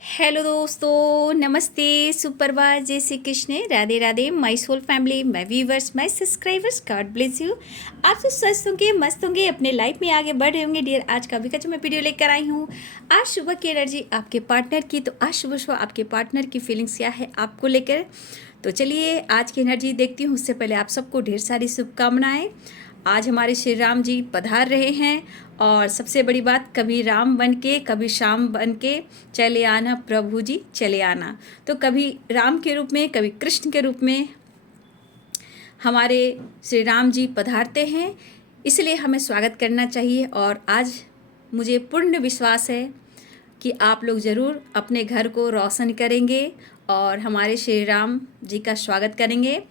Hello दोस्तों, नमस्ते, सुप्रभात, जय Shri Krishna, Radhe Radhe, my soul family, my viewers, my subscribers, God bless you. आप सब स्वस्थ होंगे, मस्त होंगे, अपने लाइफ में आगे बढ़ रहे होंगे डियर। आज का भी जो मैं वीडियो लेकर आई हूँ, आज सुबह की एनर्जी आपके पार्टनर की। तो आज सुबह सुबह आपके पार्टनर की फीलिंग्स क्या है आपको लेकर। तो चलिए आज की एनर्जी देखती हूँ। उससे पहले आप सबको ढेर सारी शुभकामनाएं। आज हमारे श्री राम जी पधार रहे हैं और सबसे बड़ी बात, कभी राम बन के कभी श्याम बन के चले आना प्रभु जी, चले आना। तो कभी राम के रूप में कभी कृष्ण के रूप में हमारे श्री राम जी पधारते हैं, इसलिए हमें स्वागत करना चाहिए। और आज मुझे पूर्ण विश्वास है कि आप लोग ज़रूर अपने घर को रोशन करेंगे और हमारे श्री राम जी का स्वागत करेंगे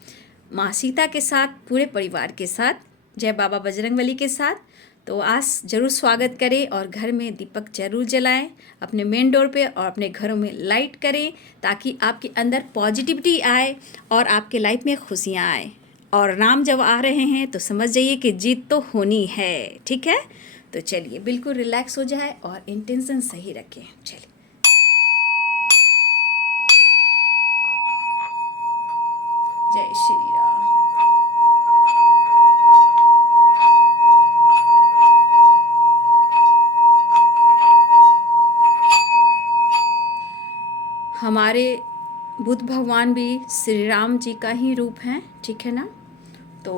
माँ सीता के साथ, पूरे परिवार के साथ, जय बाबा बजरंगबली के साथ। तो आज ज़रूर स्वागत करें और घर में दीपक जरूर जलाएं अपने मेन डोर पे और अपने घरों में लाइट करें, ताकि आपके अंदर पॉजिटिविटी आए और आपके लाइफ में खुशियाँ आए। और राम जब आ रहे हैं तो समझ जाइए कि जीत तो होनी है, ठीक है। तो चलिए बिल्कुल रिलैक्स हो जाए और इंटेंशन सही रखें। चलिए, जय श्री राम। हमारे बुद्ध भगवान भी श्री राम जी का ही रूप हैं, ठीक है ना। तो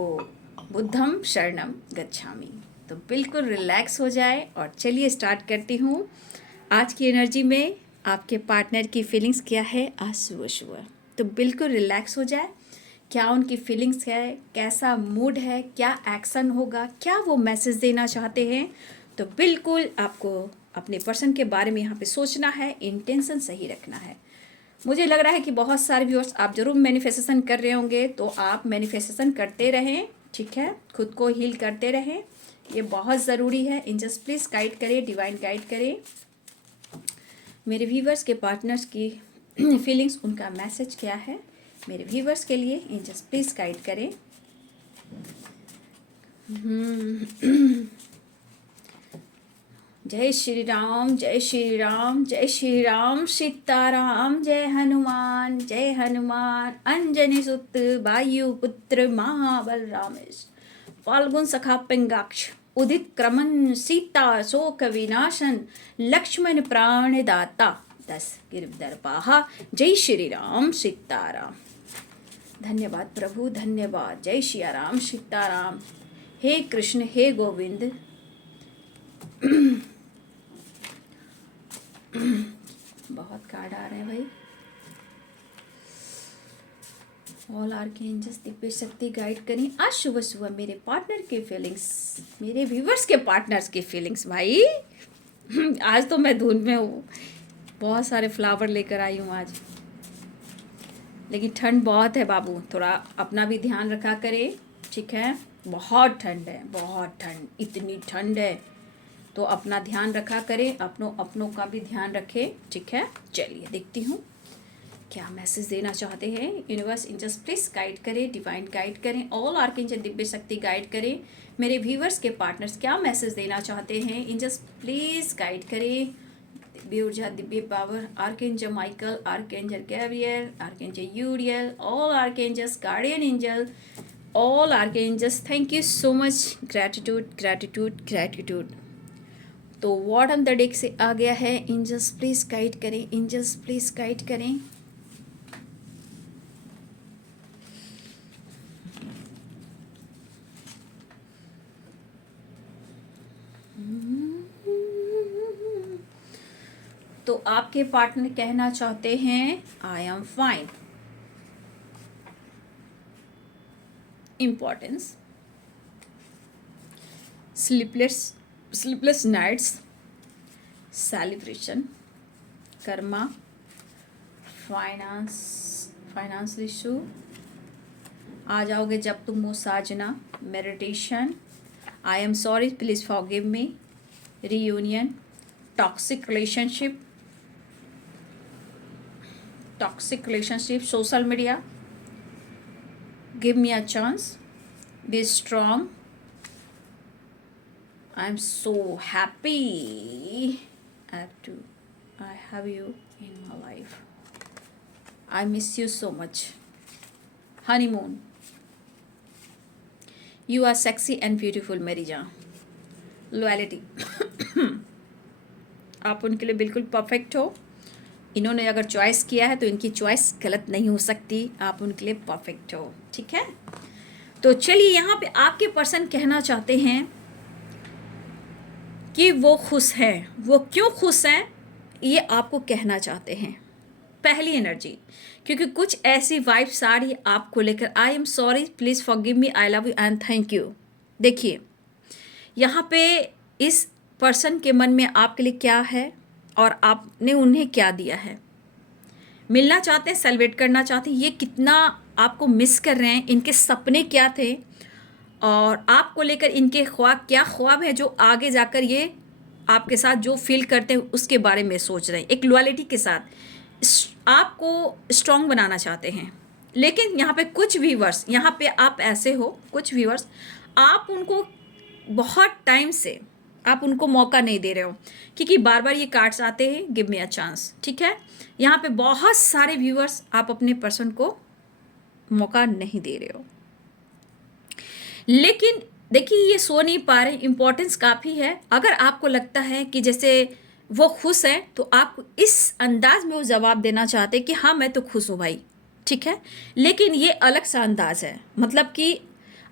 बुद्धम शरणम गच्छामि। तो बिल्कुल रिलैक्स हो जाए और चलिए स्टार्ट करती हूँ आज की एनर्जी में। आपके पार्टनर की फीलिंग्स क्या है आज सुबह सुबह। तो बिल्कुल रिलैक्स हो जाए, क्या उनकी फीलिंग्स है, कैसा मूड है, क्या एक्शन होगा, क्या वो मैसेज देना चाहते हैं। तो बिल्कुल आपको अपने पर्सन के बारे में यहाँ पे सोचना है, इंटेंशन सही रखना है। मुझे लग रहा है कि बहुत सारे व्यूअर्स आप जरूर मैनिफेस्टेशन कर रहे होंगे, तो आप मैनिफेस्टेशन करते रहें, ठीक है। खुद को हील करते रहें, ये बहुत ज़रूरी है। एंजल्स प्लीज़ गाइड करें, डिवाइन गाइड करें मेरे व्यूअर्स के पार्टनर्स की फीलिंग्स, उनका मैसेज क्या है मेरे व्यूअर्स के लिए। एंजल्स प्लीज़ गाइड करें। जय श्री राम, जय श्री राम, जय श्री राम, सीताराम, जय हनुमान, जय हनुमान, अंजनी सुत वायु पुत्र महाबल रामेश, फाल्गुन सखा पिंगाक्ष, उदित क्रमन सीता शोक विनाशन, लक्ष्मण प्राणदाता, दस गिरदर्पाहा। जय श्री राम, सीताराम। धन्यवाद प्रभु, धन्यवाद। जय श्री राम, सीताराम। हे कृष्ण, हे गोविंद। बहुत कार्ड आ रहे हैं भाई। ऑल आर्कएंजल्स दिव्य शक्ति गाइड करें आज सुबह सुबह मेरे पार्टनर के फीलिंग्स, मेरे व्यूवर्स के पार्टनर्स की फीलिंग्स। भाई आज तो मैं धुन में हूँ, बहुत सारे फ्लावर लेकर आई हूँ आज, लेकिन ठंड बहुत है बाबू, थोड़ा अपना भी ध्यान रखा करें, ठीक है। बहुत ठंड है, बहुत ठंड, इतनी ठंड है, तो अपना ध्यान रखा करें, अपनों का भी ध्यान रखें, ठीक है। चलिए देखती हूँ क्या मैसेज देना चाहते हैं यूनिवर्स। एंजल्स प्लीज गाइड करें, डिवाइन गाइड करें, ऑल आर्कएंजल दिव्य शक्ति गाइड करें मेरे व्यूवर्स के पार्टनर्स, क्या मैसेज देना चाहते हैं। एंजल्स प्लीज गाइड करें, दिव्य ऊर्जा, दिव्य power, archangel Michael, archangel Gabriel, archangel Uriel, all archangels, guardian angel, all archangels, thank you so much, gratitude gratitude gratitude. तो वॉट ऑन द डेक से आ गया है, एंजल्स प्लीज गाइड करें, एंजल्स प्लीज गाइड करें। तो आपके पार्टनर कहना चाहते हैं I am fine. Importance, sleepless nights, celebration, karma, finance issue, आ जाओगे जब तुम हो साजना, meditation, I am sorry please forgive me, reunion, toxic relationship, social media, give me a chance, be strong, I'm so happy, I I have you in my life. I miss you so much. Honeymoon. You are sexy and beautiful मेरी जान. Loyalty. आप उनके लिए बिल्कुल perfect हो. इन्होंने अगर choice किया है तो इनकी चॉइस गलत नहीं हो सकती. आप उनके लिए परफेक्ट हो. ठीक है. तो चलिए यहाँ पे आपके पर्सन कहना चाहते हैं कि वो खुश हैं. वो क्यों खुश हैं ये आपको कहना चाहते हैं. पहली एनर्जी, क्योंकि कुछ ऐसी वाइब्स आ रही है आपको लेकर. आई am sorry, please forgive me, I love you and thank you. देखिए यहाँ पे इस पर्सन के मन में आपके लिए क्या है और आपने उन्हें क्या दिया है. मिलना चाहते हैं, सेलिब्रेट करना चाहते हैं. ये कितना आपको मिस कर रहे हैं. इनके सपने क्या थे और आपको लेकर इनके ख्वाब क्या ख्वाब है जो आगे जाकर ये आपके साथ जो फील करते हैं उसके बारे में सोच रहे हैं. एक लॉयल्टी के साथ आपको स्ट्रॉन्ग बनाना चाहते हैं. लेकिन यहाँ पे कुछ व्यूअर्स, यहाँ पे आप ऐसे हो, कुछ व्यूअर्स आप उनको बहुत टाइम से आप उनको मौका नहीं दे रहे हो क्योंकि बार बार ये कार्ड्स आते हैं गिव मी अ चांस. ठीक है. यहाँ पे बहुत सारे व्यूअर्स आप अपने पर्सन को मौका नहीं दे रहे हो. लेकिन देखिए ये सो नहीं पा रहे. इंपॉर्टेंस काफ़ी है. अगर आपको लगता है कि जैसे वो खुश हैं तो आप इस अंदाज में वो जवाब देना चाहते हैं कि हाँ मैं तो खुश हूँ भाई. ठीक है. लेकिन ये अलग सा अंदाज है. मतलब कि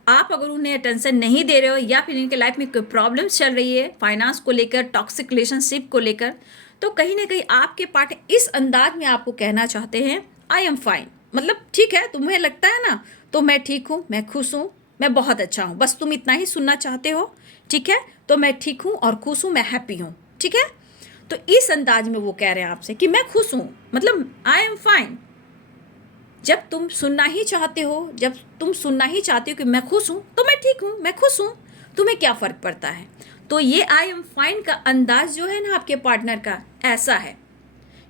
आप अगर उन्हें अटेंशन नहीं दे रहे हो या फिर इनके लाइफ में कोई प्रॉब्लम्स चल रही है फाइनेंस को लेकर, टॉक्सिक रिलेशनशिप को लेकर, तो कहीं ना कहीं आपके पार्टनर इस अंदाज में आपको कहना चाहते हैं आई एम फाइन. मतलब ठीक है, तुम्हें लगता है ना तो मैं ठीक हूँ, मैं खुश हूँ, मैं बहुत अच्छा हूँ, बस तुम इतना ही सुनना चाहते हो. ठीक है. तो मैं ठीक हूँ और खुश हूँ, मैं हैप्पी हूँ. ठीक है. तो इस अंदाज में वो कह रहे हैं आपसे कि मैं खुश हूँ, मतलब आई एम फाइन. जब तुम सुनना ही चाहते हो, जब तुम सुनना ही चाहते हो कि मैं खुश हूँ तो मैं ठीक हूँ, मैं खुश हूँ, तुम्हें क्या फ़र्क पड़ता है. तो ये आई एम फाइन का अंदाज जो है ना आपके पार्टनर का ऐसा है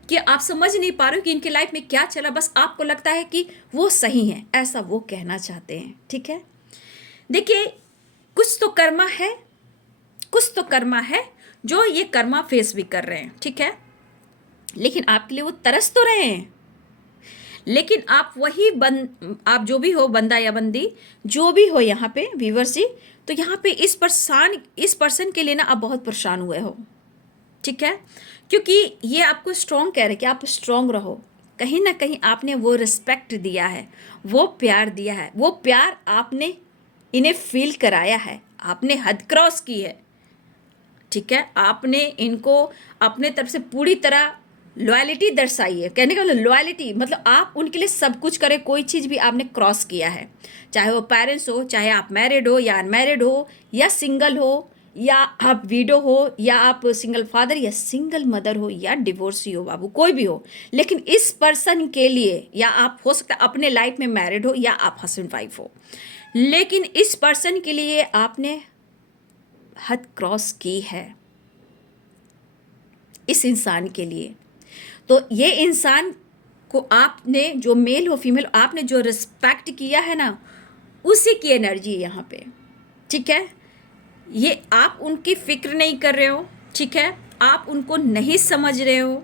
कि आप समझ नहीं पा रहे हो कि इनकी लाइफ में क्या चला. बस आपको लगता है कि वो सही हैं, ऐसा वो कहना चाहते हैं. ठीक है. देखिए कुछ तो कर्मा है, कुछ तो कर्मा है जो ये कर्मा फेस भी कर रहे हैं. ठीक है. लेकिन आपके लिए वो तरस तो रहे हैं. लेकिन आप वही आप जो भी हो, बंदा या बंदी जो भी हो यहाँ पे व्यूअर्स जी, तो यहाँ पे इस पर्सन के लिए ना आप बहुत परेशान हुए हो. ठीक है. क्योंकि ये आपको स्ट्रॉन्ग कह रहे हैं कि आप स्ट्रॉन्ग रहो. कहीं ना कहीं आपने वो रिस्पेक्ट दिया है, वो प्यार दिया है, वो प्यार आपने इन्हें फील कराया है, आपने हद क्रॉस की है. ठीक है. आपने इनको अपने तरफ से पूरी तरह लॉयल्टी दर्शाई है. कहने का मतलब लॉयल्टी मतलब आप उनके लिए सब कुछ करें, कोई चीज़ भी आपने क्रॉस किया है. चाहे वो पेरेंट्स हो, चाहे आप मैरिड हो या अनमैरिड हो या सिंगल हो या आप विडो हो या आप सिंगल फादर या सिंगल मदर हो या डिवोर्सी हो बाबू, कोई भी हो. लेकिन इस पर्सन के लिए, या आप हो सकता है अपने लाइफ में मैरिड हो या आप हस्बैंड वाइफ हो, लेकिन इस पर्सन के लिए आपने हद क्रॉस की है इस इंसान के लिए. तो ये इंसान को आपने जो मेल हो फीमेल आपने जो रिस्पेक्ट किया है ना, उसी की एनर्जी है यहाँ पे. ठीक है. ये आप उनकी फिक्र नहीं कर रहे हो. ठीक है. आप उनको नहीं समझ रहे हो.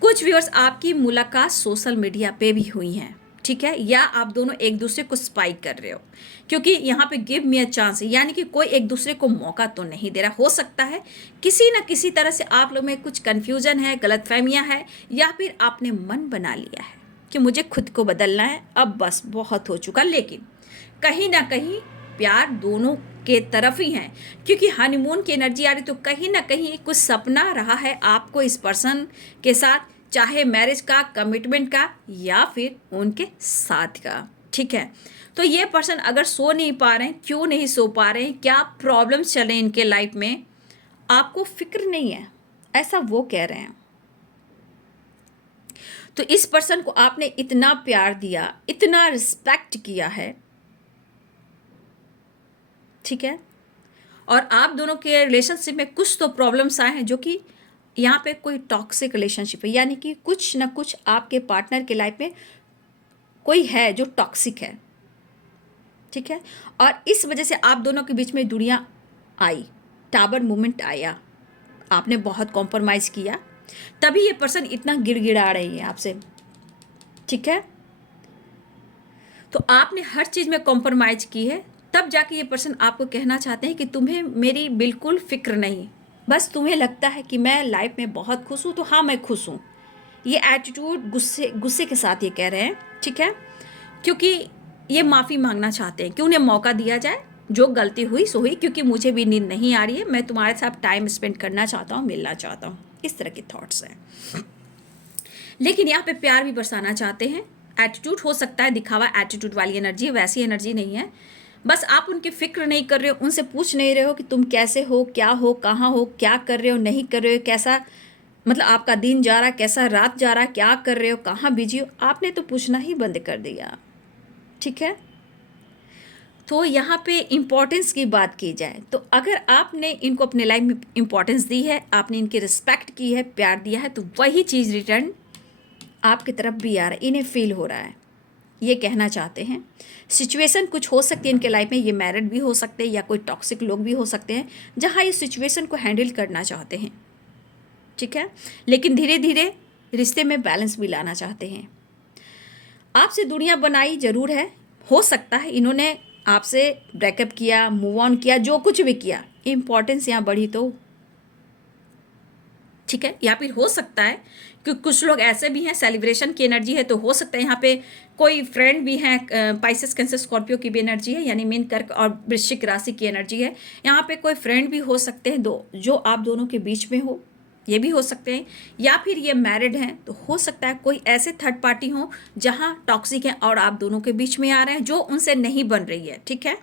कुछ व्यूअर्स आपकी मुलाकात सोशल मीडिया पे भी हुई हैं. ठीक है. या आप दोनों एक दूसरे को स्पाई कर रहे हो, क्योंकि यहाँ पे गिव मी अ चांस यानी कि कोई एक दूसरे को मौका तो नहीं दे रहा. हो सकता है किसी न किसी तरह से आप लोग में कुछ कन्फ्यूजन है, गलतफहमियाँ है, या फिर आपने मन बना लिया है कि मुझे खुद को बदलना है, अब बस बहुत हो चुका. लेकिन कहीं ना कहीं प्यार दोनों के तरफ ही है, क्योंकि हनीमून की एनर्जी आ रही. तो कहीं ना कहीं कुछ सपना रहा है आपको इस पर्सन के साथ, चाहे मैरिज का, कमिटमेंट का या फिर उनके साथ का. ठीक है. तो ये पर्सन अगर सो नहीं पा रहे हैं, क्यों नहीं सो पा रहे हैं, क्या प्रॉब्लम्स चल रहे हैं इनके लाइफ में, आपको फिक्र नहीं है, ऐसा वो कह रहे हैं. तो इस पर्सन को आपने इतना प्यार दिया, इतना रिस्पेक्ट किया है. ठीक है. और आप दोनों के रिलेशनशिप में कुछ तो प्रॉब्लम्स आए हैं, जो कि यहाँ पे कोई टॉक्सिक रिलेशनशिप है, यानी कि कुछ ना कुछ आपके पार्टनर के लाइफ में कोई है जो टॉक्सिक है. ठीक है. और इस वजह से आप दोनों के बीच में दूरियां आई, टावर मूवमेंट आया, आपने बहुत कॉम्प्रोमाइज़ किया. तभी ये पर्सन इतना गिड़गिड़ा रही है आपसे, ठीक है। तो आपने हर चीज़ में कॉम्प्रोमाइज की है, तब जाके ये पर्सन आपको कहना चाहते हैं कि तुम्हें मेरी बिल्कुल फिक्र नहीं, बस तुम्हें लगता है कि मैं लाइफ में बहुत खुश हूँ, तो हाँ मैं खुश हूँ। ये एटीट्यूड गुस्से गुस्से के साथ ये कह रहे हैं, ठीक है, क्योंकि ये माफ़ी मांगना चाहते हैं कि उन्हें मौका दिया जाए, जो गलती हुई सो हुई, क्योंकि मुझे भी नींद नहीं आ रही है, मैं तुम्हारे साथ टाइम स्पेंड करना चाहता हूँ, मिलना चाहता हूँ, इस तरह के थॉट्स हैं। लेकिन यहाँ पे प्यार भी बरसाना चाहते हैं। एटीट्यूड हो सकता है दिखावा, एटीट्यूड वाली एनर्जी, वैसी एनर्जी नहीं है। बस आप उनकी फिक्र नहीं कर रहे हो, उनसे पूछ नहीं रहे हो कि तुम कैसे हो, क्या हो, कहाँ हो, क्या कर रहे हो, नहीं कर रहे हो, कैसा मतलब आपका दिन जा रहा, कैसा रात जा रहा, क्या कर रहे हो, कहाँ बिजी हो, आपने तो पूछना ही बंद कर दिया, ठीक है। तो यहाँ पे इम्पोर्टेंस की बात की जाए तो अगर आपने इनको अपने लाइफ में इम्पोर्टेंस दी है, आपने इनकी रिस्पेक्ट की है, प्यार दिया है, तो वही चीज़ रिटर्न आपकी तरफ भी आ रहा है, इन्हें फील हो रहा है, ये कहना चाहते हैं। सिचुएशन कुछ हो सकती है इनके लाइफ में, ये मैरिड भी हो सकते हैं या कोई टॉक्सिक लोग भी हो सकते हैं जहाँ ये सिचुएशन को हैंडल करना चाहते हैं, ठीक है, लेकिन धीरे धीरे रिश्ते में बैलेंस भी लाना चाहते हैं। आपसे दुनिया बनाई जरूर है, हो सकता है इन्होंने आपसे ब्रेकअप किया, मूव ऑन किया, जो कुछ भी किया, इम्पोर्टेंस यहाँ बढ़ी तो, ठीक है। या फिर हो सकता है कि कुछ लोग ऐसे भी हैं, सेलिब्रेशन की एनर्जी है, तो हो सकता है यहाँ पे कोई फ्रेंड भी हैं, पाइसेस कैंसर स्कॉर्पियो की भी एनर्जी है, यानी मीन कर्क और वृश्चिक राशि की एनर्जी है। यहाँ पे कोई फ्रेंड भी हो सकते हैं दो, जो आप दोनों के बीच में हो, ये भी हो सकते हैं। या फिर ये मैरिड हैं तो हो सकता है कोई ऐसे थर्ड पार्टी हो जहाँ टॉक्सिक हैं और आप दोनों के बीच में आ रहे हैं, जो उनसे नहीं बन रही है, ठीक है।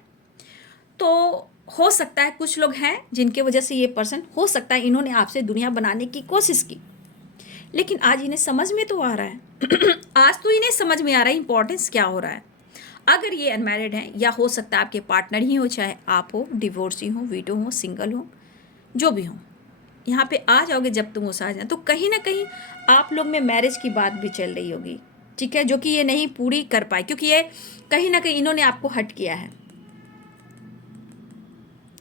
तो हो सकता है कुछ लोग हैं जिनके वजह से ये पर्सन, हो सकता है इन्होंने आपसे दुनिया बनाने की कोशिश की, लेकिन आज इन्हें समझ में तो आ रहा है आज तो इन्हें समझ में आ रहा है इंपॉर्टेंस क्या हो रहा है। अगर ये अनमैरिड हैं, या हो सकता है आपके पार्टनर ही हो, चाहे आप हो, डिवोर्सी हो, विडो हो, सिंगल हो, जो भी हो, यहाँ पे आ जाओगे जब तुम उस आ जाए, तो कहीं ना कहीं आप लोग में मैरिज की बात भी चल रही होगी, ठीक है, जो कि ये नहीं पूरी कर पाए, क्योंकि ये कहीं ना कहीं इन्होंने आपको हट किया है,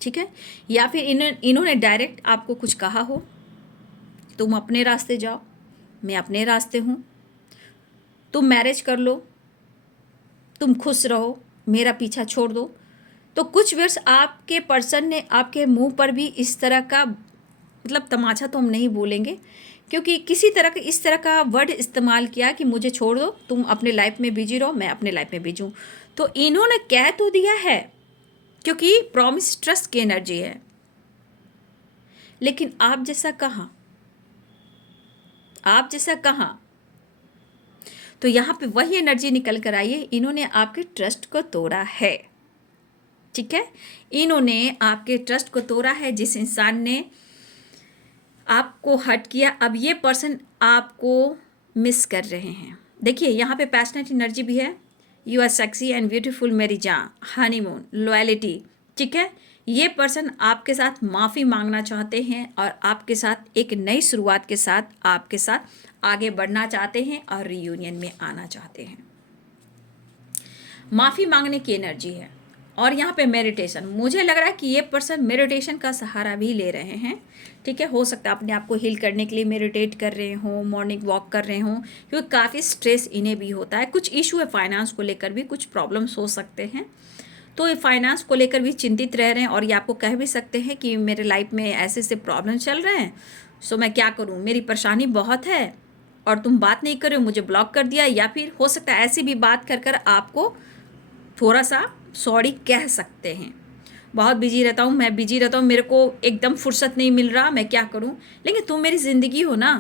ठीक है। या फिर इन्होंने डायरेक्ट आपको कुछ कहा हो, तुम अपने रास्ते जाओ, मैं अपने रास्ते हूँ, तुम मैरिज कर लो, तुम खुश रहो, मेरा पीछा छोड़ दो। तो कुछ वर्ष आपके पर्सन ने आपके मुंह पर भी इस तरह का, मतलब तमाचा तो हम नहीं बोलेंगे, क्योंकि किसी तरह का इस तरह का वर्ड इस्तेमाल किया कि मुझे छोड़ दो, तुम अपने लाइफ में बिजी रहो, मैं अपने लाइफ में बिजी हूँ। तो इन्होंने कह तो दिया है, क्योंकि प्रॉमिस ट्रस्ट की एनर्जी है, लेकिन आप जैसा कहाँ, आप जैसा कहाँ। तो यहाँ पे वही एनर्जी निकल कर आई है, इन्होंने आपके ट्रस्ट को तोड़ा है, ठीक है। इन्होंने आपके ट्रस्ट को तोड़ा है, जिस इंसान ने आपको हर्ट किया, अब ये पर्सन आपको मिस कर रहे हैं। देखिए यहाँ पे पैशनेट एनर्जी भी है, you are sexy and beautiful मेरी जान, हनीमून, लॉयलिटी, ठीक है। ये पर्सन आपके साथ माफ़ी मांगना चाहते हैं और आपके साथ एक नई शुरुआत के साथ आपके साथ आगे बढ़ना चाहते हैं और रियूनियन में आना चाहते हैं। माफ़ी मांगने की एनर्जी है। और यहाँ पे मेडिटेशन, मुझे लग रहा है कि ये पर्सन मेडिटेशन का सहारा भी ले रहे हैं, ठीक है। हो सकता है अपने आप को हील करने के लिए मेडिटेट कर रहे हों, मॉर्निंग वॉक कर रहे हों, क्योंकि काफ़ी स्ट्रेस इन्हें भी होता है, कुछ इशू है फाइनेंस को लेकर भी, कुछ प्रॉब्लम्स हो सकते हैं, तो ये फाइनेंस को लेकर भी चिंतित रह रहे हैं। और ये आपको कह भी सकते हैं कि मेरे लाइफ में ऐसे ऐसे प्रॉब्लम चल रहे हैं, सो मैं क्या करूँ, मेरी परेशानी बहुत है और तुम बात नहीं कर रहे हो, मुझे ब्लॉक कर दिया। या फिर हो सकता है ऐसी भी बात कर कर आपको थोड़ा सा सॉरी कह सकते हैं, बहुत बिजी रहता हूँ, मैं बिजी रहता हूँ, मेरे को एकदम फुर्सत नहीं मिल रहा, मैं क्या करूँ, लेकिन तुम मेरी ज़िंदगी हो ना,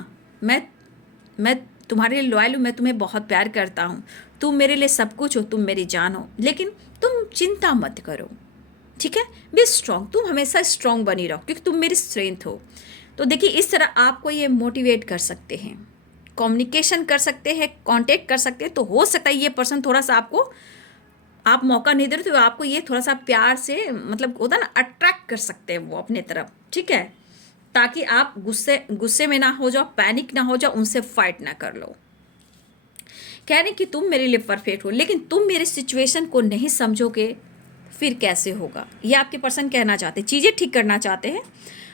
मैं तुम्हारे लिए लॉयल हूँ, मैं तुम्हें बहुत प्यार करता हूँ, तुम मेरे लिए सब कुछ हो, तुम मेरी जान हो, लेकिन तुम चिंता मत करो, ठीक है। बी स्ट्रॉन्ग, तुम हमेशा स्ट्रॉन्ग बनी रहो, क्योंकि तुम मेरी स्ट्रेंथ हो। तो देखिए इस तरह आपको ये मोटिवेट कर सकते हैं, कम्युनिकेशन कर सकते हैं, कांटेक्ट कर सकते हैं। तो हो सकता है ये पर्सन थोड़ा सा आपको, आप मौका नहीं दे रहे तो आपको ये थोड़ा सा प्यार से, मतलब होता ना, अट्रैक्ट कर सकते हैं वो अपने तरफ, ठीक है, ताकि आप गुस्से में ना हो जाओ, पैनिक ना हो जाओ, उनसे फाइट ना कर लो। कह रहे कि तुम मेरे लिए परफेक्ट हो, लेकिन तुम मेरे सिचुएशन को नहीं समझोगे, फिर कैसे होगा, ये आपके पर्सन कहना चाहते हैं। चीज़ें ठीक करना चाहते हैं,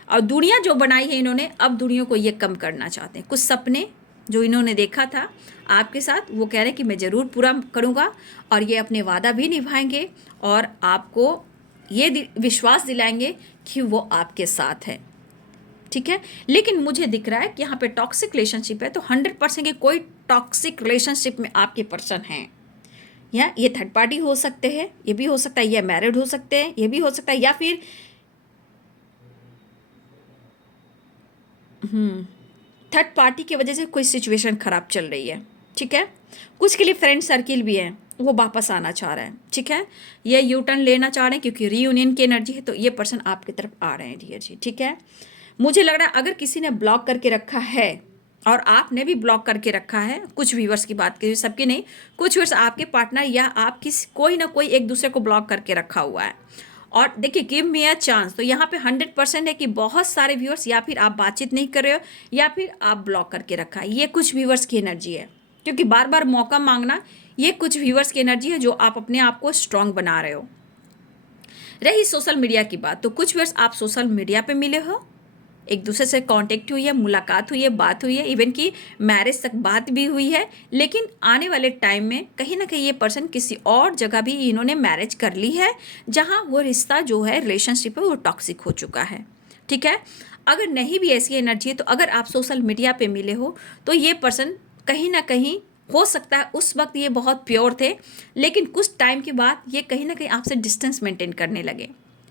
और दुनिया जो बनाई है इन्होंने, अब दुनिया को ये कम करना चाहते हैं। कुछ सपने जो इन्होंने देखा था आपके साथ, वो कह रहे हैं कि मैं ज़रूर पूरा करूँगा, और ये अपने वादा भी निभाएंगे और आपको ये विश्वास दिलाएंगे कि वो आपके साथ है, ठीक है। लेकिन मुझे दिख रहा है कि यहाँ पे टॉक्सिक रिलेशनशिप है, तो 100% के कोई टॉक्सिक रिलेशनशिप में आपके पर्सन हैं, या ये थर्ड पार्टी हो सकते हैं, ये भी हो सकता है, या मैरिड हो सकते हैं, ये भी हो सकता है, या फिर थर्ड पार्टी की वजह से कोई सिचुएशन ख़राब चल रही है, ठीक है। कुछ के लिए फ्रेंड सर्किल भी है, वो वापस आना चाह रहा है, ठीक है। ये यू टर्न लेना चाह रहे हैं क्योंकि रीयूनियन की एनर्जी है, तो ये पर्सन आपकी तरफ आ रहे हैं डियर जी, ठीक है। मुझे लग रहा है अगर किसी ने ब्लॉक करके रखा है और आपने भी ब्लॉक करके रखा है, कुछ व्यूअर्स की बात करिए, सबकी नहीं, कुछ व्यूअर्स आपके पार्टनर या आप कोई ना कोई एक दूसरे को ब्लॉक करके रखा हुआ है। और देखिए गिव मी अ चांस, तो यहाँ पे 100% है कि बहुत सारे व्यूअर्स या फिर आप बातचीत नहीं कर रहे हो या फिर आप ब्लॉक करके रखा है। ये कुछ व्यूअर्स की एनर्जी है, क्योंकि बार बार मौका मांगना, ये कुछ व्यूअर्स की एनर्जी है जो आप अपने आप को स्ट्रांग बना रहे हो। रही सोशल मीडिया की बात, तो कुछ व्यूअर्स आप सोशल मीडिया पे मिले हो, एक दूसरे से कांटेक्ट हुई है, मुलाकात हुई है, बात हुई है, इवन कि मैरिज तक बात भी हुई है, लेकिन आने वाले टाइम में कहीं ना कहीं ये पर्सन किसी और जगह भी इन्होंने मैरिज कर ली है, जहां वो रिश्ता जो है, रिलेशनशिप है, वो टॉक्सिक हो चुका है, ठीक है। अगर नहीं भी ऐसी एनर्जी है, तो अगर आप सोशल मीडिया पे मिले हो, तो ये पर्सन कहीं ना कहीं हो सकता है उस वक्त ये बहुत प्योर थे, लेकिन कुछ टाइम के बाद ये कहीं ना कहीं आपसे डिस्टेंस मेंटेन करने लगे,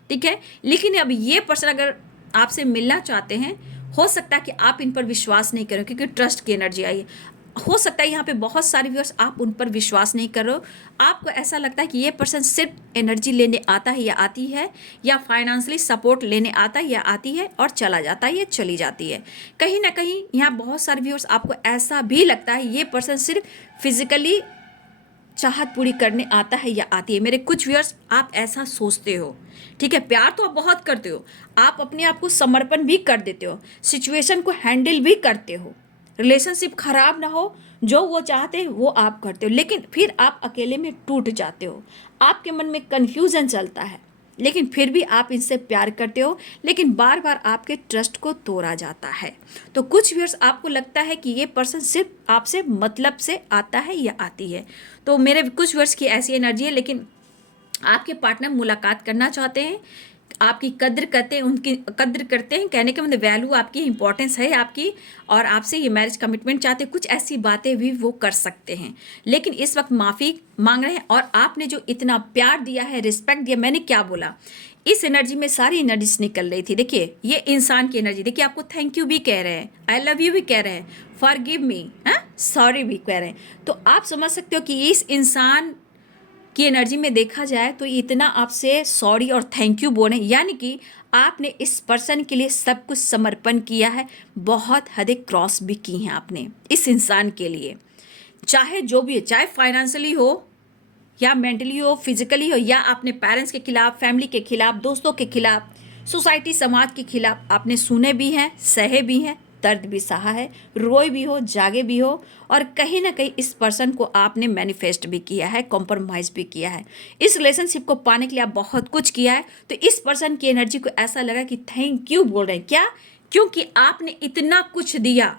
ठीक है। लेकिन अब ये पर्सन अगर आपसे मिलना चाहते हैं, हो सकता है कि आप इन पर विश्वास नहीं करो, क्योंकि ट्रस्ट की एनर्जी आई है। हो सकता है यहाँ पे बहुत सारे व्यूअर्स आप उन पर विश्वास नहीं कर रहे हो, आपको ऐसा लगता है कि ये पर्सन सिर्फ एनर्जी लेने आता है या आती है, या फाइनेंशियली सपोर्ट लेने आता है या आती है और चला जाता है या चली जाती है। कहीं ना कहीं यहाँ बहुत सारे व्यूअर्स आपको ऐसा भी लगता है ये पर्सन सिर्फ फिजिकली चाहत पूरी करने आता है या आती है। मेरे कुछ व्यूअर्स आप ऐसा सोचते हो, ठीक है। प्यार तो आप बहुत करते हो, आप अपने आप को समर्पण भी कर देते हो, सिचुएशन को हैंडल भी करते हो, रिलेशनशिप खराब ना हो, जो वो चाहते हैं वो आप करते हो, लेकिन फिर आप अकेले में टूट जाते हो, आपके मन में कन्फ्यूज़न चलता है, लेकिन फिर भी आप इनसे प्यार करते हो, लेकिन बार बार आपके ट्रस्ट को तोड़ा जाता है। तो कुछ व्यूअर्स आपको लगता है कि ये पर्सन सिर्फ आपसे मतलब से आता है या आती है। तो मेरे कुछ व्यूअर्स की ऐसी एनर्जी है, लेकिन आपके पार्टनर मुलाकात करना चाहते हैं, आपकी कद्र करते हैं, उनकी कद्र करते हैं, कहने के मतलब वैल्यू आपकी, इंपॉर्टेंस है आपकी, और आपसे ये मैरिज कमिटमेंट चाहते हैं। कुछ ऐसी बातें भी वो कर सकते हैं, लेकिन इस वक्त माफ़ी मांग रहे हैं। और आपने जो इतना प्यार दिया है, रिस्पेक्ट दिया, मैंने क्या बोला, इस एनर्जी में सारी एनर्जीज निकल रही थी। देखिए ये इंसान की एनर्जी, देखिए आपको थैंक यू भी कह रहे हैं, आई लव यू भी कह रहे हैं, फॉरगिव मी, सॉरी भी कह रहे हैं। तो आप समझ सकते हो कि इस इंसान की एनर्जी में देखा जाए तो इतना आपसे सॉरी और थैंक यू बोले, यानी कि आपने इस पर्सन के लिए सब कुछ समर्पण किया है, बहुत हदें क्रॉस भी की हैं आपने इस इंसान के लिए, चाहे जो भी है, चाहे फाइनेंशियली हो या मेंटली हो, फिजिकली हो, या आपने पेरेंट्स के खिलाफ, फैमिली के खिलाफ, दोस्तों के खिलाफ, सोसाइटी समाज के खिलाफ आपने सुने भी हैं, सहे भी हैं, दर्द भी सहा है, रोए भी हो, जागे भी हो, और कहीं ना कहीं इस पर्सन को आपने मैनिफेस्ट भी किया है, कॉम्प्रोमाइज़ भी किया है, इस रिलेशनशिप को पाने के लिए आप बहुत कुछ किया है। तो इस पर्सन की एनर्जी को ऐसा लगा कि थैंक यू बोल रहे हैं, क्या, क्योंकि आपने इतना कुछ दिया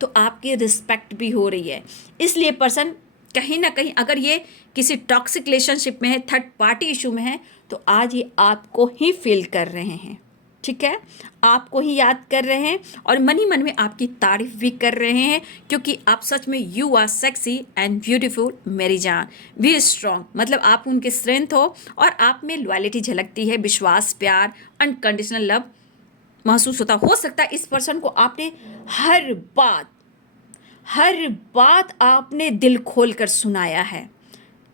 तो आपकी रिस्पेक्ट भी हो रही है। इसलिए पर्सन कहीं ना कहीं अगर ये किसी टॉक्सिक रिलेशनशिप में है, थर्ड पार्टी इशू में है, तो आज ये आपको ही फील कर रहे हैं, ठीक है, आपको ही याद कर रहे हैं, और मन ही मन में आपकी तारीफ भी कर रहे हैं, क्योंकि आप सच में you are sexy and beautiful मेरी जान, बी स्ट्रॉन्ग, मतलब आप उनके स्ट्रेंथ हो, और आप में लॉयल्टी झलकती है, विश्वास, प्यार, अनकंडीशनल लव महसूस होता। हो सकता है इस पर्सन को आपने हर बात आपने दिल खोल कर सुनाया है,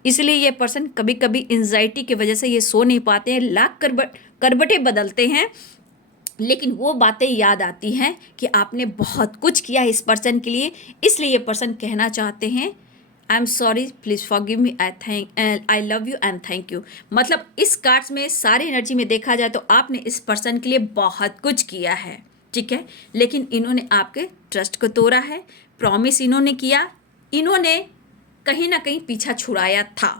इसलिए ये पर्सन कभी कभी एंजाइटी की वजह से ये सो नहीं पाते हैं, लाख करबटें बदलते हैं, लेकिन वो बातें याद आती हैं कि आपने बहुत कुछ किया है इस पर्सन के लिए। इसलिए ये पर्सन कहना चाहते हैं I am sorry, please forgive me, I love you and thank you. मतलब इस कार्ड्स में सारी एनर्जी में देखा जाए तो आपने इस पर्सन के लिए बहुत कुछ किया है, ठीक है, लेकिन इन्होंने आपके ट्रस्ट को तोड़ा है, प्रॉमिस इन्होंने किया, इन्होंने कहीं ना कहीं पीछा छुड़ाया था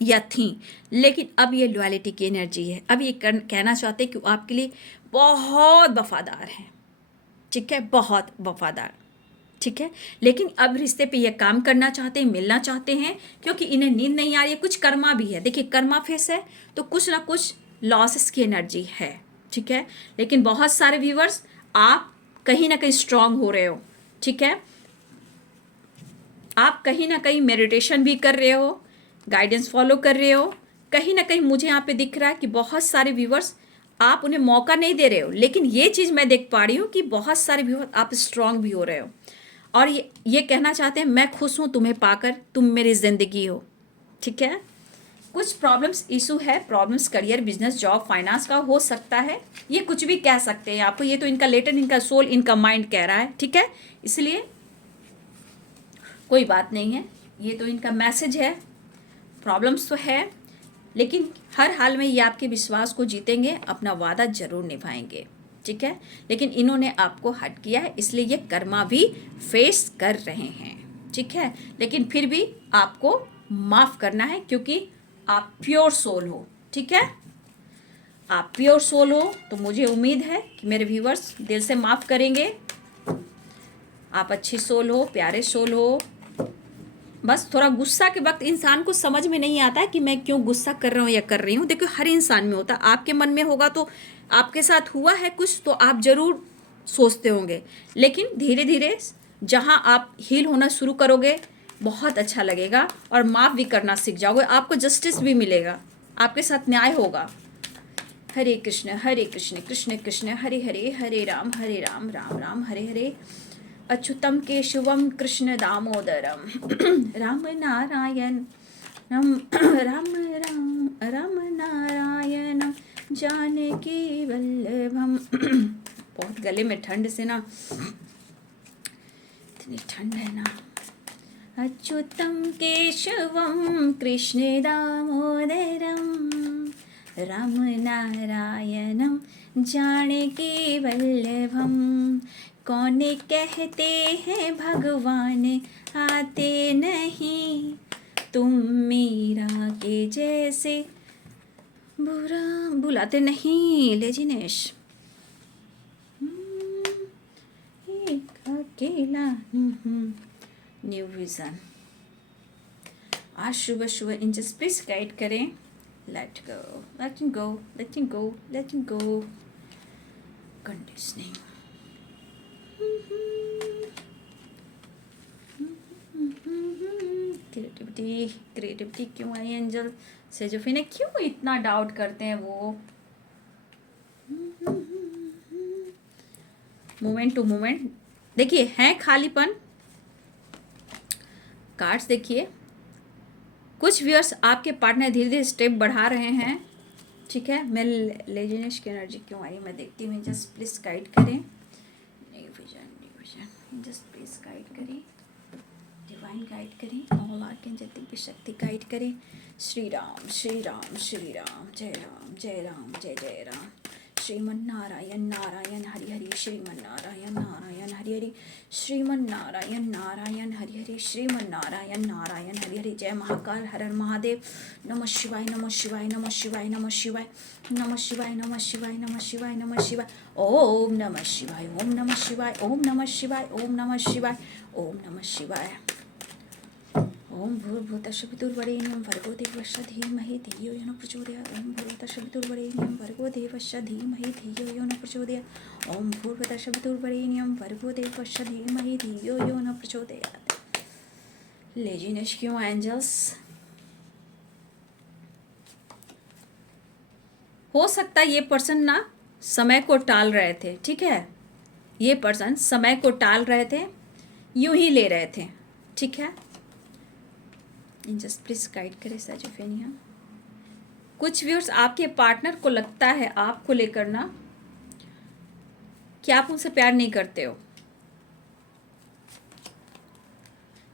या थी, लेकिन अब ये लॉयल्टी की एनर्जी है। अब ये कहना चाहते हैं कि वो आपके लिए बहुत वफादार हैं, ठीक है, बहुत वफादार, ठीक है। लेकिन अब रिश्ते पे ये काम करना चाहते हैं, मिलना चाहते हैं, क्योंकि इन्हें नींद नहीं आ रही है। कुछ कर्मा भी है, देखिए कर्मा फेस है तो कुछ ना कुछ लॉसेस की एनर्जी है, ठीक है। लेकिन बहुत सारे व्यूवर्स, आप कहीं ना कहीं स्ट्रांग हो रहे हो, ठीक है। आप कहीं ना कहीं मेडिटेशन भी कर रहे हो, गाइडेंस फॉलो कर रहे हो। कहीं ना कहीं मुझे यहाँ पे दिख रहा है कि बहुत सारे व्यूवर्स, आप उन्हें मौका नहीं दे रहे हो, लेकिन ये चीज़ मैं देख पा रही हूँ कि बहुत सारे व्यूवर्स आप स्ट्रांग भी हो रहे हो और ये कहना चाहते हैं मैं खुश हूँ तुम्हें पाकर, तुम मेरी ज़िंदगी हो, ठीक है। कुछ प्रॉब्लम्स इशू है, problems career, business, job, finance का हो सकता है, ये कुछ भी कह सकते हैं आपको। ये तो इनका लेटर, इनका सोल, इनका माइंड कह रहा है, ठीक है। इसलिए कोई बात नहीं है, ये तो इनका मैसेज है। प्रॉब्लम्स तो है, लेकिन हर हाल में ये आपके विश्वास को जीतेंगे, अपना वादा जरूर निभाएंगे, ठीक है। लेकिन इन्होंने आपको हट किया है, इसलिए ये कर्मा भी फेस कर रहे हैं, ठीक है। लेकिन फिर भी आपको माफ़ करना है, क्योंकि आप प्योर सोल हो, ठीक है। आप प्योर सोल हो, तो मुझे उम्मीद है कि मेरे व्यूवर्स दिल से माफ़ करेंगे। आप अच्छी सोल हो, प्यारे सोल हो। बस थोड़ा गुस्सा के वक्त इंसान को समझ में नहीं आता है कि मैं क्यों गुस्सा कर रहा हूँ या कर रही हूँ। देखो हर इंसान में होता है, आपके मन में होगा तो आपके साथ हुआ है कुछ तो आप ज़रूर सोचते होंगे, लेकिन धीरे धीरे जहाँ आप हील होना शुरू करोगे बहुत अच्छा लगेगा और माफ़ भी करना सीख जाओगे, आपको जस्टिस भी मिलेगा, आपके साथ न्याय होगा। हरे कृष्ण कृष्ण कृष्ण हरे हरे, हरे राम राम राम हरे हरे। अच्युतम केशवम कृष्ण दामोदरम राम नारायण राम राम राम राम नारायणम जानकी वल्लभम। बहुत गले में ठंड से ना, इतनी ठंड है ना। अच्युतम केशवम कृष्ण दामोदरम राम नारायणम जानकी वल्लभम। कौन कहते हैं भगवान आते नहीं, तुम मीरा के जैसे बुरा बुलाते नहीं। लेजिनेश एक अकेला न्यू विजन। आज सुबह सुबह इंजस प्लीज गाइड करें। लेट गो, लेटिंग गो, लेटिंग गो, लेटिंग गो, कंडीशनिंग। क्रिएटिविटी, क्रिएटिविटी क्यों आई एंजल से? जो फिर क्यों इतना डाउट करते हैं वो? मोमेंट टू मोमेंट देखिए, है खालीपन। कार्ड्स देखिए, कुछ व्यूअर्स आपके पार्टनर धीरे धीरे स्टेप बढ़ा रहे हैं, ठीक है। मैं लेजिनेस की एनर्जी क्यों आई मैं देखती हूँ। जस्ट प्लीज गाइड करें, new vision, just please guide करें, डिवाइन गाइड करें, ऑल आर्कएंजल दिव्य शक्ति गाइड करें। श्री राम श्री राम श्री राम, जय राम जय राम जय जय राम। श्रीमन नारायण नारायण हरि हरि, श्रीमन नारायण नारायण हरि हरि, श्रीमन नारायण नारायण हरि हरि, श्रीमन नारायण नारायण हरि हरि। जय महाकाल, हर हर महादेव। नमः शिवाय नमः शिवाय नमः शिवाय नमः शिवाय नमः शिवाय नमः शिवाय नमः शिवाय नमः शिवाय। ओम नमः शिवाय, ओम नमः शिवाय, ओम नमः शिवाय, ओम नमः शिवाय, ओम नमः शिवाय। ओम भूर्भुवस्सुः वितुर्वरेण्यं भर्गो देवस्य धीमहि धियो यो न प्रचोदयात्। ओम भूर्भुवस्सुः वितुर्वरेण्यं भर्गो देवस्य धीमहि धियो यो न प्रचोदयात्। ओम भूर्भुवस्सुः वितुर्वरेण्यं भर्गो देवस्य धीमहि धियो यो न प्रचोदयात्। लेजिनेस क्यों एंजल्स? हो सकता है ये पर्सन ना समय को टाल रहे थे, ठीक है। ये पर्सन समय को टाल रहे थे, यूं ही ले रहे थे, ठीक है। जस्ट प्लीज गाइड करें सजोफेनिया। कुछ व्यूअर्स आपके पार्टनर को लगता है आपको लेकर ना कि आप उनसे प्यार नहीं करते हो,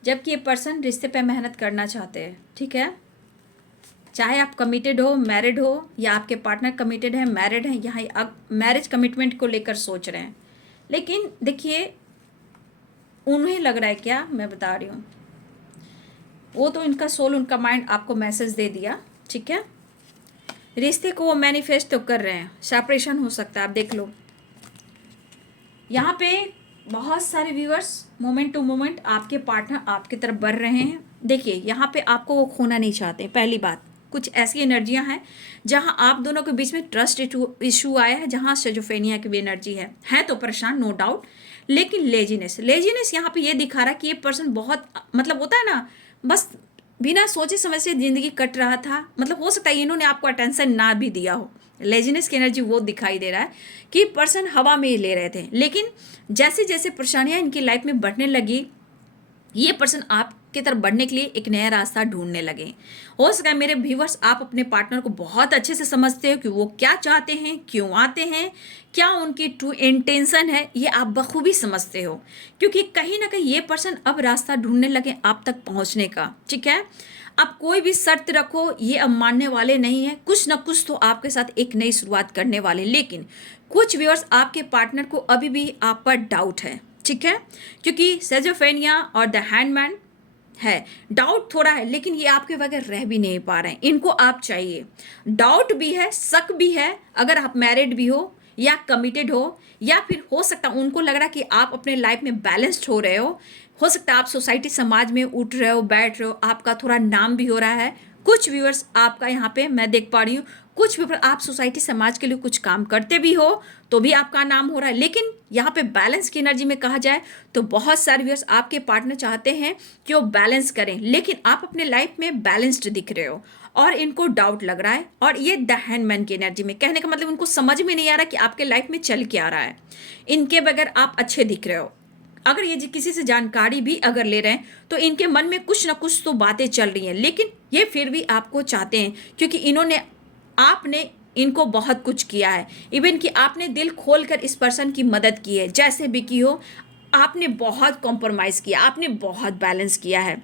जबकि ये पर्सन रिश्ते पे मेहनत करना चाहते हैं, ठीक है। चाहे आप कमिटेड हो, मैरिड हो, या आपके पार्टनर कमिटेड है, मैरिड है, यहाँ अब मैरिज कमिटमेंट को लेकर सोच रहे हैं। लेकिन देखिए, उन्हें लग रहा है क्या, मैं बता रही हूँ, वो तो इनका सोल, उनका माइंड आपको मैसेज दे दिया, ठीक है। रिश्ते को वो मैनिफेस्ट तो कर रहे हैं, सेपरेशन हो सकता है। आप देख लो यहाँ पे बहुत सारे व्यूअर्स मोमेंट टू मोमेंट आपके पार्टनर आपकी तरफ बढ़ रहे हैं। देखिए यहाँ पे आपको वो खोना नहीं चाहते। पहली बात, कुछ ऐसी एनर्जियां हैं जहां आप दोनों के बीच में ट्रस्ट इशू आया है, जहां सिजोफ्रेनिया की भी एनर्जी है तो परेशान नो डाउट। लेकिन लेजीनेस यहाँ पे ये दिखा रहा है कि ये पर्सन बहुत, मतलब होता है ना, बस बिना सोचे समझ से जिंदगी कट रहा था। मतलब हो सकता है इन्होंने आपको अटेंशन ना भी दिया हो। लेजीनेस की एनर्जी वो दिखाई दे रहा है कि पर्सन हवा में ही ले रहे थे, लेकिन जैसे जैसे परेशानियां इनकी लाइफ में बढ़ने लगी, ये पर्सन आपके तरफ बढ़ने के लिए एक नया रास्ता ढूंढने लगे। हो सका है मेरे व्यूवर्स आप अपने पार्टनर को बहुत अच्छे से समझते हो कि वो क्या चाहते हैं, क्यों आते हैं, क्या उनकी ट्रू इंटेंशन है, ये आप बखूबी समझते हो, क्योंकि कहीं ना कहीं ये पर्सन अब रास्ता ढूंढने लगे आप तक पहुंचने का। ठीक है, अब कोई भी शर्त रखो ये अब मानने वाले नहीं है। कुछ ना कुछ तो आपके साथ एक नई शुरुआत करने वाले। लेकिन कुछ व्यूअर्स आपके पार्टनर को अभी भी आप पर डाउट है। ठीक है, क्योंकि सेजोफेनिया और द हैंडमैन है, डाउट थोड़ा है, लेकिन ये आपके बगैर रह भी नहीं पा रहे हैं। इनको आप चाहिए। डाउट भी है, शक भी है, अगर आप मैरिड भी हो या कमिटेड हो, या फिर हो सकता है उनको लग रहा है कि आप अपने लाइफ में बैलेंस्ड हो रहे हो सकता है आप सोसाइटी समाज में उठ रहे हो, बैठ रहे हो, आपका थोड़ा नाम भी हो रहा है। कुछ व्यूअर्स आपका यहाँ पे मैं देख पा रही हूँ, कुछ व्यूअर्स आप सोसाइटी समाज के लिए कुछ काम करते भी हो तो भी आपका नाम हो रहा है। लेकिन यहाँ पे बैलेंस की एनर्जी में कहा जाए तो बहुत सारे व्यूअर्स आपके पार्टनर चाहते हैं कि वो बैलेंस करें, लेकिन आप अपने लाइफ में बैलेंस्ड दिख रहे हो और इनको डाउट लग रहा है। और ये द हैंडमैन की एनर्जी में कहने का मतलब इनको समझ में नहीं आ रहा कि आपके लाइफ में चल क्या रहा है। इनके बगैर आप अच्छे दिख रहे हो। अगर ये किसी से जानकारी भी अगर ले रहे हैं तो इनके मन में कुछ ना कुछ तो बातें चल रही हैं, लेकिन ये फिर भी आपको चाहते हैं क्योंकि आपने इनको बहुत कुछ किया है। इवन कि आपने दिल खोलकर इस पर्सन की मदद की है, जैसे भी की हो। आपने बहुत कॉम्प्रोमाइज़ किया, आपने बहुत बैलेंस किया है।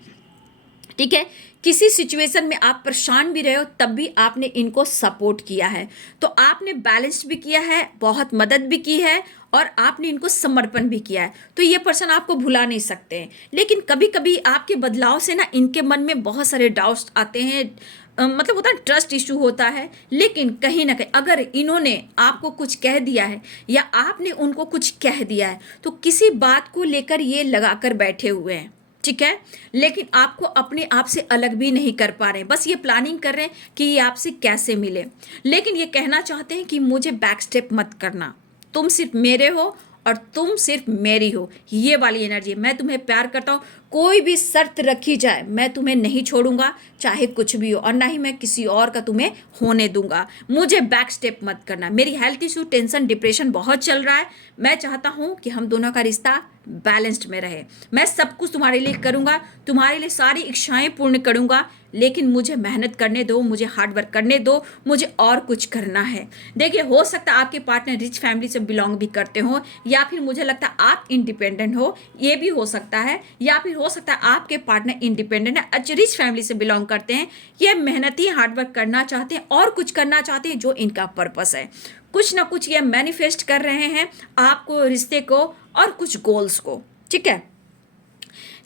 ठीक है, किसी सिचुएशन में आप परेशान भी रहे हो तब भी आपने इनको सपोर्ट किया है। तो आपने बैलेंस भी किया है, बहुत मदद भी की है और आपने इनको समर्पण भी किया है। तो ये पर्सन आपको भुला नहीं सकते हैं। लेकिन कभी कभी आपके बदलाव से ना इनके मन में बहुत सारे डाउट्स आते हैं। मतलब होता है ट्रस्ट इशू होता है। लेकिन कहीं ना कहीं अगर इन्होंने आपको कुछ कह दिया है या आपने उनको कुछ कह दिया है तो किसी बात को लेकर ये लगा कर बैठे हुए हैं। ठीक है, लेकिन आपको अपने आप से अलग भी नहीं कर पा रहे हैं। बस ये प्लानिंग कर रहे हैं कि ये आपसे कैसे मिले, लेकिन ये कहना चाहते हैं कि मुझे बैक स्टेप मत करना, तुम सिर्फ मेरे हो और तुम सिर्फ मेरी हो। ये वाली एनर्जी, मैं तुम्हें प्यार करता हूँ, कोई भी शर्त रखी जाए मैं तुम्हें नहीं छोड़ूंगा, चाहे कुछ भी हो, और ना ही मैं किसी और का तुम्हें होने दूंगा। मुझे बैक स्टेप मत करना। मेरी हेल्थ इशू, टेंशन, डिप्रेशन बहुत चल रहा है। मैं चाहता हूँ कि हम दोनों का रिश्ता बैलेंस्ड में रहे। मैं सब कुछ तुम्हारे लिए करूँगा, तुम्हारे लिए सारी इच्छाएं पूर्ण करूँगा, लेकिन मुझे मेहनत करने दो, मुझे हार्ड वर्क करने दो, मुझे और कुछ करना है। देखिए, हो सकता है आपके पार्टनर रिच फैमिली से बिलोंग भी करते हो, या फिर मुझे लगता है आप इंडिपेंडेंट हो, ये भी हो सकता है। या फिर हो सकता है आपके पार्टनर इंडिपेंडेंट है, रिच फैमिली से बिलोंग करते हैं, ये मेहनती हार्ड वर्क करना चाहते हैं और कुछ करना चाहते हैं जो इनका पर्पस है। कुछ ना कुछ ये मैनिफेस्ट कर रहे हैं आपको, रिश्ते को और कुछ गोल्स को। ठीक है,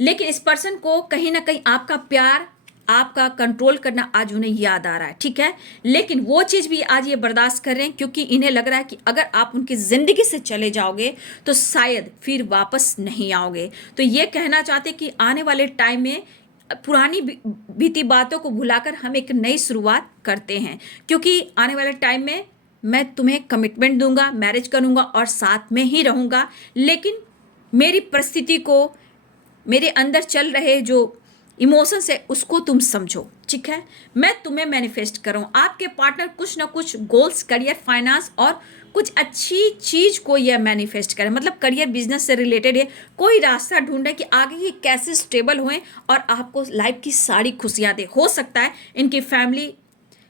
लेकिन इस पर्सन को कहीं ना कहीं आपका प्यार, आपका कंट्रोल करना आज उन्हें याद आ रहा है। ठीक है, लेकिन वो चीज़ भी आज ये बर्दाश्त कर रहे हैं क्योंकि इन्हें लग रहा है कि अगर आप उनकी ज़िंदगी से चले जाओगे तो शायद फिर वापस नहीं आओगे। तो ये कहना चाहते कि आने वाले टाइम में पुरानी बीती बातों को भुलाकर हम एक नई शुरुआत करते हैं, क्योंकि आने वाले टाइम में मैं तुम्हें कमिटमेंट दूंगा, मैरिज करूंगा और साथ में ही रहूंगा। लेकिन मेरी परिस्थिति को, मेरे अंदर चल रहे जो इमोशंस है उसको तुम समझो। ठीक है, मैं तुम्हें मैनिफेस्ट कर रहा हूँ। आपके पार्टनर कुछ ना कुछ गोल्स, करियर, फाइनेंस और कुछ अच्छी चीज को यह मैनिफेस्ट करें, मतलब करियर, बिजनेस से रिलेटेड है, कोई रास्ता ढूंढे कि आगे ये कैसे स्टेबल हुए और आपको लाइफ की सारी खुशियां दे। हो सकता है इनकी फैमिली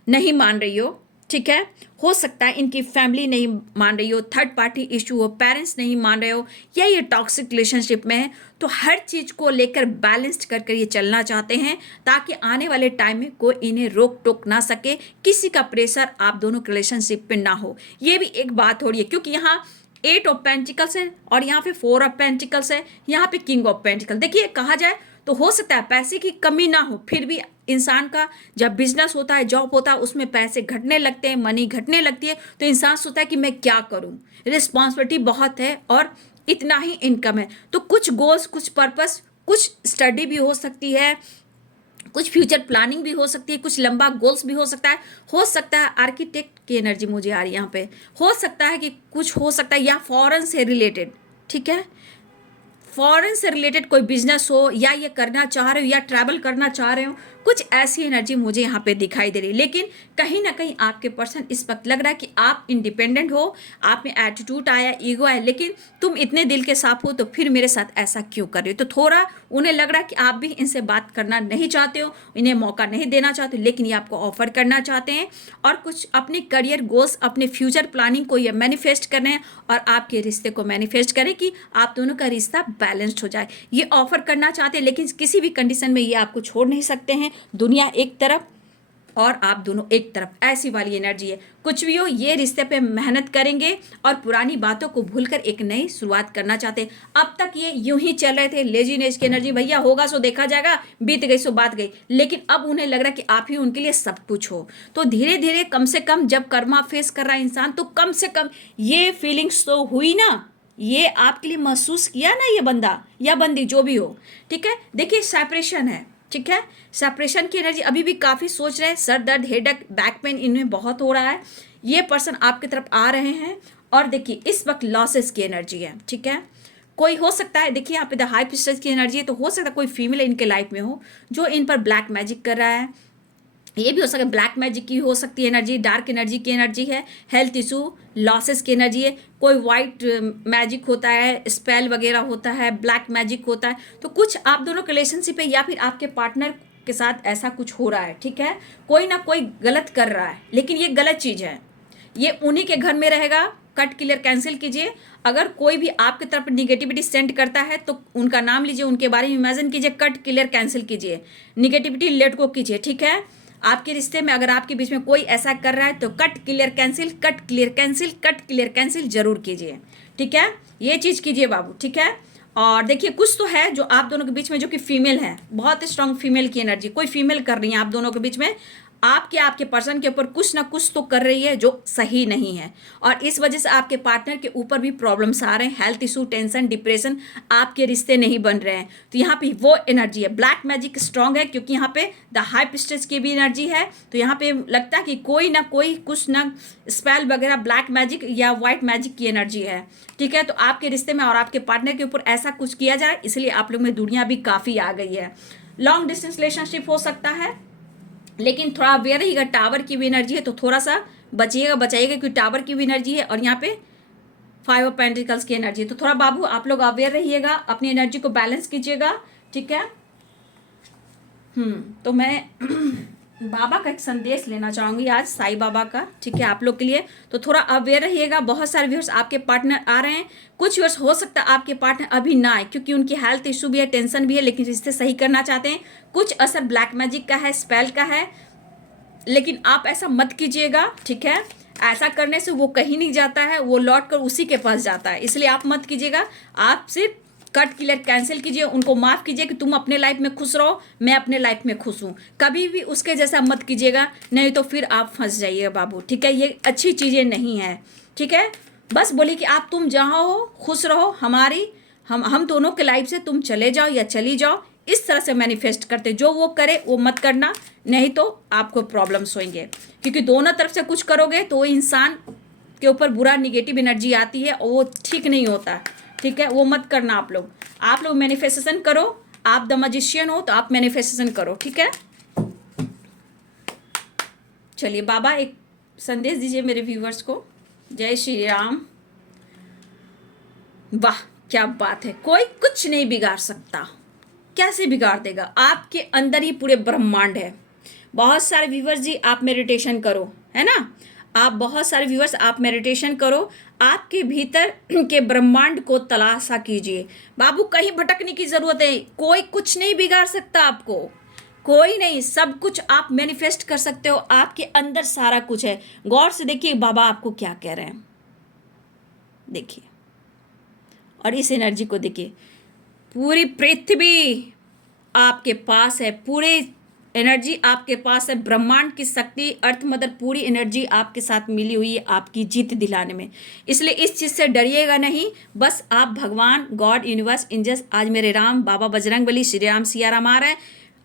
नहीं मान रही हो। ठीक है, हो सकता है इनकी फैमिली नहीं मान रही हो, थर्ड पार्टी इशू हो, पेरेंट्स नहीं मान रहे हो, या ये टॉक्सिक रिलेशनशिप में है। तो हर चीज़ को लेकर बैलेंस्ड कर ये चलना चाहते हैं ताकि आने वाले टाइम में कोई इन्हें रोक टोक ना सके, किसी का प्रेशर आप दोनों के रिलेशनशिप पे ना हो। ये भी एक बात हो रही है क्योंकि यहाँ 8 ऑफ पेंटिकल्स है और यहाँ पे 4 ऑफ पेंटिकल्स है, यहाँ पे किंग ऑफ पेंटिकल। देखिए, कहा जाए तो हो सकता है पैसे की कमी ना हो, फिर भी इंसान का जब बिजनेस होता है, जॉब होता है, उसमें पैसे घटने लगते हैं, मनी घटने लगती है, तो इंसान सोचता है कि मैं क्या करूं, रिस्पॉन्सिबिलिटी बहुत है और इतना ही इनकम है। तो कुछ गोल्स, कुछ पर्पस, कुछ स्टडी भी हो सकती है, कुछ फ्यूचर प्लानिंग भी हो सकती है, कुछ लंबा गोल्स भी हो सकता है आर्किटेक्ट की एनर्जी मुझे आ रही है यहाँ पे, हो सकता है कि कुछ हो सकता है या फॉरेन से रिलेटेड, ठीक है, फॉरेन से रिलेटेड कोई बिजनेस हो, या ये करना चाह रहे हो या ट्रैवल करना चाह रहे हो, कुछ ऐसी एनर्जी मुझे यहाँ पे दिखाई दे रही है। लेकिन कहीं ना कहीं आपके पर्सन इस वक्त लग रहा है कि आप इंडिपेंडेंट हो, आप में एटीट्यूड आया, ईगो आया, लेकिन तुम इतने दिल के साफ हो तो फिर मेरे साथ ऐसा क्यों कर रहे हो। तो थोड़ा उन्हें लग रहा है कि आप भी इनसे बात करना नहीं चाहते हो, इन्हें मौका नहीं देना चाहते, लेकिन ये आपको ऑफर करना चाहते हैं और कुछ अपने करियर गोल्स, अपने फ्यूचर प्लानिंग को ये मैनिफेस्ट करने हैं और आपके रिश्ते को मैनिफेस्ट करें कि आप दोनों का रिश्ता बैलेंस्ड हो जाए। ये ऑफर करना चाहते हैं, लेकिन किसी भी कंडीशन में ये आपको छोड़ नहीं सकते हैं। दुनिया एक तरफ और आप दोनों एक तरफ, ऐसी वाली एनर्जी है। कुछ भी हो, ये रिश्ते पे मेहनत करेंगे और पुरानी बातों को भूलकर एक नई शुरुआत करना चाहते हैं। अब तक ये यूं ही चल रहे थे, लेजीनेस की एनर्जी, भैया होगा सो देखा जाएगा, बीत गई सो बात गई, लेकिन अब उन्हें लग रहा है कि आप ही उनके लिए सब कुछ हो। तो धीरे धीरे, कम से कम जब कर्मा फेस कर रहा है इंसान, तो कम से कम ये फीलिंग्स तो हुई ना, ये आपके लिए महसूस किया ना ये बंदा या बंदी जो भी हो, ठीक है। देखिए सेपरेशन है, ठीक है, सेपरेशन की एनर्जी अभी भी काफ़ी सोच रहे हैं, सर दर्द, हेडेक, बैक पेन इनमें बहुत हो रहा है। ये पर्सन आपकी तरफ आ रहे हैं और देखिए इस वक्त लॉसेस की एनर्जी है, ठीक है। कोई हो सकता है, देखिए यहाँ पे द हाई प्रिस्टेस की एनर्जी है, तो हो सकता है कोई फीमेल इनके लाइफ में हो जो इन पर ब्लैक मैजिक कर रहा है। ये भी हो सकता है ब्लैक मैजिक की हो सकती है एनर्जी, डार्क एनर्जी की एनर्जी है, हेल्थ इशू, लॉसेस की एनर्जी है, कोई वाइट मैजिक होता है, स्पेल वगैरह होता है, ब्लैक मैजिक होता है। तो कुछ आप दोनों के रिलेशनशिप है या फिर आपके पार्टनर के साथ ऐसा कुछ हो रहा है, ठीक है। कोई ना कोई गलत कर रहा है, लेकिन ये गलत चीज़ है, ये उन्हीं के घर में रहेगा। कट क्लियर कैंसिल कीजिए। अगर कोई भी आपकी तरफ निगेटिविटी सेंड करता है तो उनका नाम लीजिए, उनके बारे में इमेजिन कीजिए, कट क्लियर कैंसिल कीजिए, निगेटिविटी लेट गो कीजिए, ठीक है। आपके रिश्ते में अगर आपके बीच में कोई ऐसा कर रहा है तो cut clear cancel, cut clear cancel, cut clear cancel जरूर कीजिए, ठीक है। ये चीज़ कीजिए बाबू, ठीक है। और देखिए कुछ तो है जो आप दोनों के बीच में, जो कि फीमेल है, बहुत स्ट्रांग फीमेल की एनर्जी, कोई फीमेल कर रही है आप दोनों के बीच में, आपके पर्सन के ऊपर कुछ ना कुछ तो कर रही है जो सही नहीं है, और इस वजह से आपके पार्टनर के ऊपर भी प्रॉब्लम्स आ रहे हैं, हेल्थ इशू, टेंशन, डिप्रेशन, आपके रिश्ते नहीं बन रहे हैं। तो यहाँ पे वो एनर्जी है, ब्लैक मैजिक स्ट्रांग है, क्योंकि यहाँ पे द हाई प्रिस्टेस की भी एनर्जी है। तो यहाँ पे लगता है कि कोई ना कोई कुछ ना स्पेल वगैरह, ब्लैक मैजिक या व्हाइट मैजिक की एनर्जी है, ठीक है। तो आपके रिश्ते में और आपके पार्टनर के ऊपर ऐसा कुछ किया जा रहा है, इसलिए आप लोग में दुनिया भी काफ़ी आ गई है। लॉन्ग डिस्टेंस रिलेशनशिप हो सकता है, लेकिन थोड़ा अवेयर रहिएगा, टावर की भी एनर्जी है तो थोड़ा सा बचिएगा, बचाइएगा, क्योंकि टावर की भी एनर्जी है और यहाँ पे 5 ऑफ पेंटिकल्स की एनर्जी है। तो थोड़ा बाबू आप लोग अवेयर रहिएगा, अपनी एनर्जी को बैलेंस कीजिएगा, ठीक है। तो मैं बाबा का एक संदेश लेना चाहूँगी आज, साईं बाबा का, ठीक है, आप लोग के लिए। तो थोड़ा अवेयर रहिएगा। बहुत सारे व्यूअर्स आपके पार्टनर आ रहे हैं, कुछ व्यूअर्स हो सकता है आपके पार्टनर अभी ना आए, क्योंकि उनकी हेल्थ इशू भी है, टेंशन भी है, लेकिन रिश्ते सही करना चाहते हैं। कुछ असर ब्लैक मैजिक का है, स्पेल का है, लेकिन आप ऐसा मत कीजिएगा, ठीक है। ऐसा करने से वो कहीं नहीं जाता है, वो लौट कर उसी के पास जाता है, इसलिए आप मत कीजिएगा। आप सिर्फ कट क्लियर कैंसिल कीजिए, उनको माफ़ कीजिए कि तुम अपने लाइफ में खुश रहो, मैं अपने लाइफ में खुश हूँ। कभी भी उसके जैसा मत कीजिएगा, नहीं तो फिर आप फंस जाइएगा बाबू, ठीक है। ये अच्छी चीज़ें नहीं है, ठीक है। बस बोलिए कि आप तुम जहाँ हो खुश रहो, हम दोनों के लाइफ से तुम चले जाओ या चली जाओ, इस तरह से मैनिफेस्ट करते। जो वो करे वो मत करना, नहीं तो आपको प्रॉब्लम्स होंगे, क्योंकि दोनों तरफ से कुछ करोगे तो इंसान के ऊपर बुरा निगेटिव एनर्जी आती है और वो ठीक नहीं होता, ठीक है। वो मत करना आप लोग मैनिफेस्टेशन करो। आप द मैजिशियन हो तो आप मैनिफेस्टेशन करो, ठीक है। चलिए बाबा एक संदेश दीजिए मेरे व्यूवर्स को। जय श्री राम। वाह क्या बात है, कोई कुछ नहीं बिगाड़ सकता। कैसे बिगाड़ देगा, आपके अंदर ही पूरे ब्रह्मांड है। बहुत सारे व्यूवर्स जी आप मेडिटेशन करो, है ना, आप बहुत सारे व्यूवर्स आप मेडिटेशन करो, आपके भीतर के ब्रह्मांड को तलाशा कीजिए। बाबू कहीं भटकने की जरूरत है, कोई कुछ नहीं बिगाड़ सकता आपको, कोई नहीं, सब कुछ आप मैनिफेस्ट कर सकते हो, आपके अंदर सारा कुछ है। गौर से देखिए बाबा आपको क्या कह रहे हैं, देखिए, और इस एनर्जी को देखिए। पूरी पृथ्वी आपके पास है, पूरे एनर्जी आपके पास है, ब्रह्मांड की शक्ति, अर्थ मदर, पूरी एनर्जी आपके साथ मिली हुई है आपकी जीत दिलाने में। इसलिए इस चीज़ से डरिएगा नहीं, बस आप भगवान, गॉड, यूनिवर्स, एंजल्स, आज मेरे राम, बाबा बजरंगबली, श्री राम, सिया राम आ रहे हैं,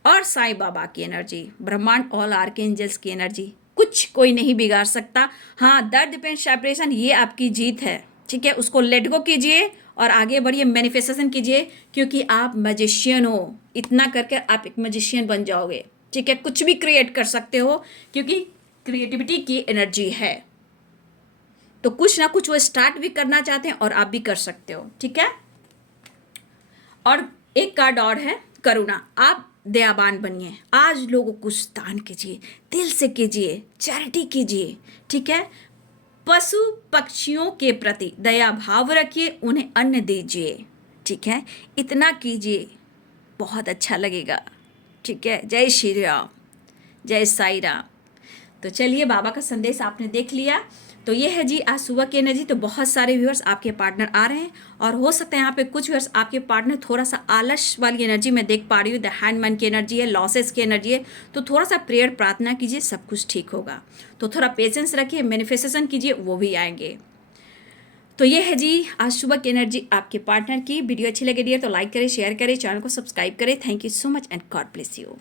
और साईं बाबा की एनर्जी, ब्रह्मांड, ऑल आर्कएंजल्स की एनर्जी, कुछ कोई नहीं बिगाड़ सकता। हाँ, दर्द, पेन, सेपरेशन, ये आपकी जीत है, ठीक है, उसको लेट गो कीजिए और आगे बढ़िए, मैनिफेस्टेशन कीजिए, क्योंकि आप मैजिशियन हो। इतना करके आप एक मैजिशियन बन जाओगे, ठीक है, कुछ भी क्रिएट कर सकते हो, क्योंकि क्रिएटिविटी की एनर्जी है। तो कुछ ना कुछ वो स्टार्ट भी करना चाहते हैं और आप भी कर सकते हो, ठीक है। और एक कार्ड और है, करुणा। आप दयावान बनिए, आज लोगों को कुछ दान कीजिए, दिल से कीजिए, चैरिटी कीजिए, ठीक है। पशु पक्षियों के प्रति दया भाव रखिए, उन्हें अन्न दीजिए, ठीक है, इतना कीजिए, बहुत अच्छा लगेगा, ठीक है। जय श्री राम, जय साई राम। तो चलिए, बाबा का संदेश आपने देख लिया। तो ये है जी आज सुबह की एनर्जी। तो बहुत सारे व्यूअर्स आपके पार्टनर आ रहे हैं, और हो सकता है यहाँ पे कुछ व्यूअर्स आपके पार्टनर थोड़ा सा आलस वाली एनर्जी में देख पा रही हूँ, द हैंडमैन की एनर्जी है, लॉसेस की एनर्जी है। तो थोड़ा सा प्रेयर प्रार्थना कीजिए, सब कुछ ठीक होगा। तो थोड़ा पेशेंस रखिए, मैनिफेस्टेशन कीजिए, वो भी आएंगे। तो ये है जी आज सुबह की एनर्जी आपके पार्टनर की। वीडियो अच्छी लगे डियर तो लाइक करें, शेयर करें, चैनल को सब्सक्राइब करें। Thank you so much and God bless you.